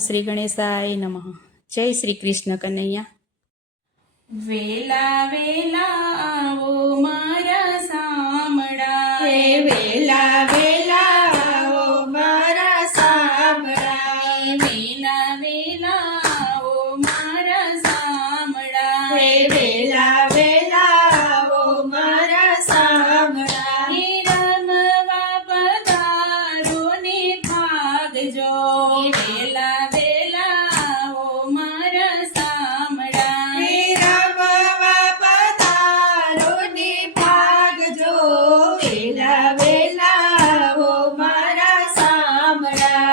શ્રી ગણેશાય નમઃ. જય શ્રી કૃષ્ણ કનૈયા. વેલા વેલા આવો મારા સામડા, હે વેલા વેલા આવો મારા સામડા, વેલા વેલા આવો મારા સામડા, હે વેલા વેલા આવો મારા સામડા, હે રમવા પધારો ને ભાગજો, વેલા વેલા આવો મારા સામડા, હે રમવા પધારો ને ભાગજો, વેલા વેલા આવો મારા સામડા,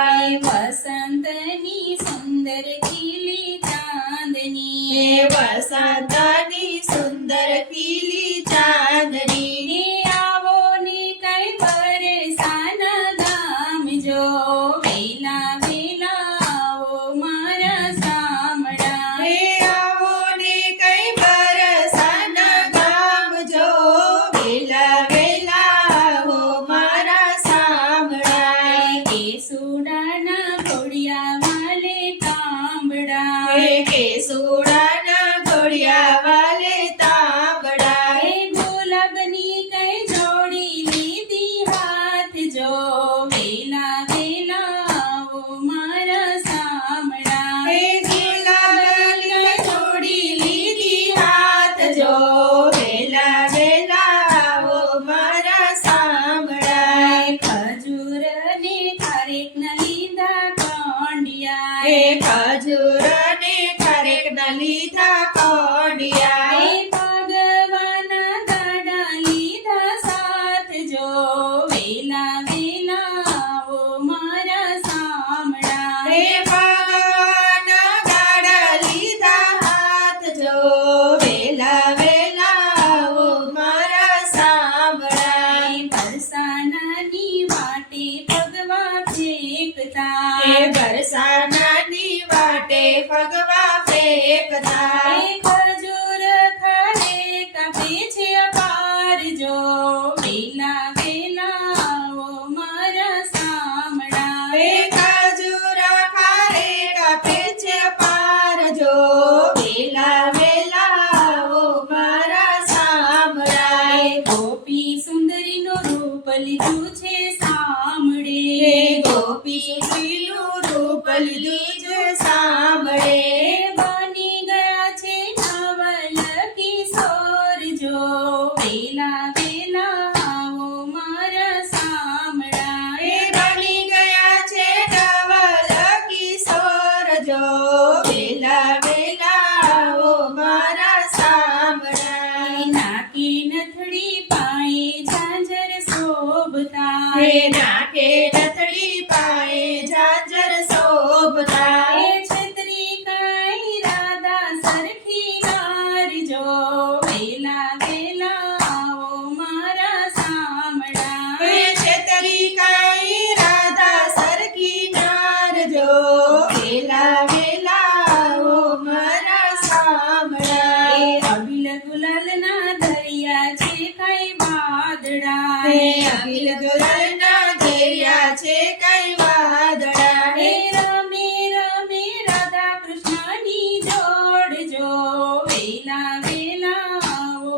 વસંતની સુંદર ખીલી ચાંદની, હે વસંતની સુંદર ખીલી ચાંદની, આવો ને કઈ પરેશાન ગામજો, વેલા વેલા આવો મારા સામડા, હે આવો ને કઈ બરસાન ગામજો, વેલા વેલા આવો મારા સામડા, કેસુડાના ઘોડિયા વાલે તાંબડા, હે કેસુડાના ઘોડિયા વાલે તાંબડા, ગુલાબની કઈ જોડી લીધી હાથ જો, વેલા વેલા આવો મારા સામડા, હે ગુલાબની છોડી લીધી હાથ જો, વેલા વેલા આવો મારા સામડા, ખજૂર ને ખારેક ના લીધા કોંડિયા, હે ખજૂર ને ખારેક ના લીધા કોંડિયા, ભગવાના ગાડા લીધા સાથ જો, વેલા વેલા આવો મારા સામડા, હે ભગવાના ગાડા લીધા હાથ જો, વેલા વેલા આવો મારા સામડા, બરસાનાની વાટે ભગવા ફેંકતા, હે બરસાનાની વાટે ભગવા ફેંકતા, ખજૂર ખારેક આપે છે અપાર જો, વેલા વેલા આવો મારા સામડા, હે ખજૂર ખારેક આપે છે પાર જો, વેલા વેલા આવો મારા સામડા, ગોપી સુંદરીનો રૂપ લીધું છે સામડે, હે ગોપી લીલું રૂપ લીધું છે સાંભળે, બની ગયા છે નવલ કિશોર જો, વેલા વેલા આવો મારા સામડા, હે બની ગયા છે નવલ કિશોર જો, વેલા વેલા આવો મારા સાંભળા, નાકી નથડી પાએ ઝાંઝર શોભતા, હે નાકે નથડી પાએ ઝાંઝર શોભતા, છત્રી કાંઈ રાધા સરખી નાર જો, વેલા વેલા આવો મારા સામડા, હે છેતરી કાંઈ રાધા સરખી નાર જો, વેલા વેલા આવો મારા સાંભળા, અબિલ ગુલાલના દરિયા છે કઈ વાદળા, હે અખિલ ગુલાલના ઘેર્યા છે કઈ વાદળા, હે રમે રમે રાધા કૃષ્ણની જોડ જો, વેલા વેલા આવો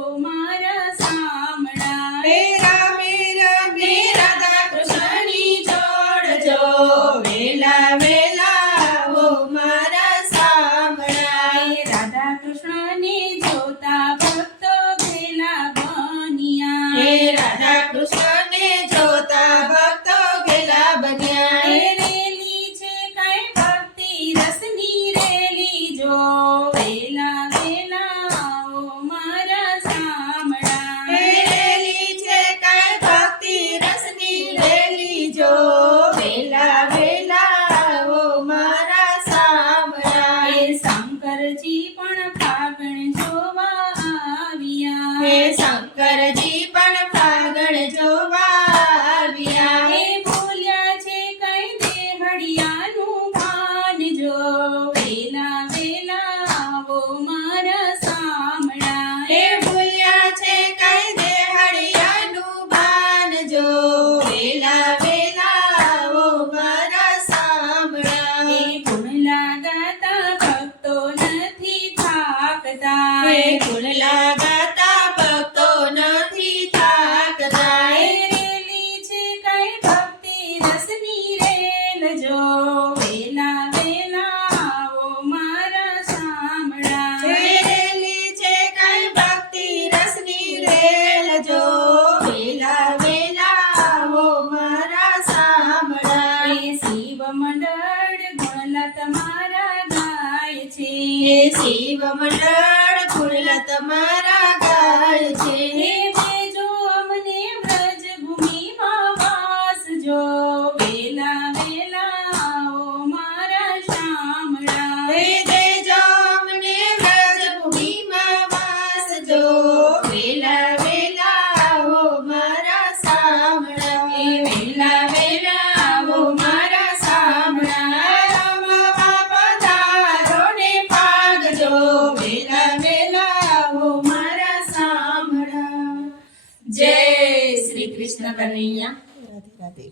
ગુણલા ગાતા ભક્તો નથી થાકતા રેલી છે કઈ ભક્તિ રસની રેલ જો વેલા વેલા આવો મારા શામળા રેલી છે કઈ ભક્તિ રસની રેલ જો વેલા વેલા આવો મારા સાંભળા એ શિવ મંડળ ગુણલા તમારા ગાય છે શિવ મંડળ ગુણલા તમારા ગાય છે હે દેજો અમને વ્રજ ભૂમિમાં વાસ જો વેલા વેલા આવો મારા શામળા હે દેજો અમને વ્રજભૂમિમાં વાસ જો વેલા વેલા આવો મારા સાંભળા વેલા વેલા આવો મારા શામળા રમવા પધારો ને પાગજો વેલા વેલા આવો મારા સાંભળા જય શ્રી કૃષ્ણ કનૈયા રાધે રાધે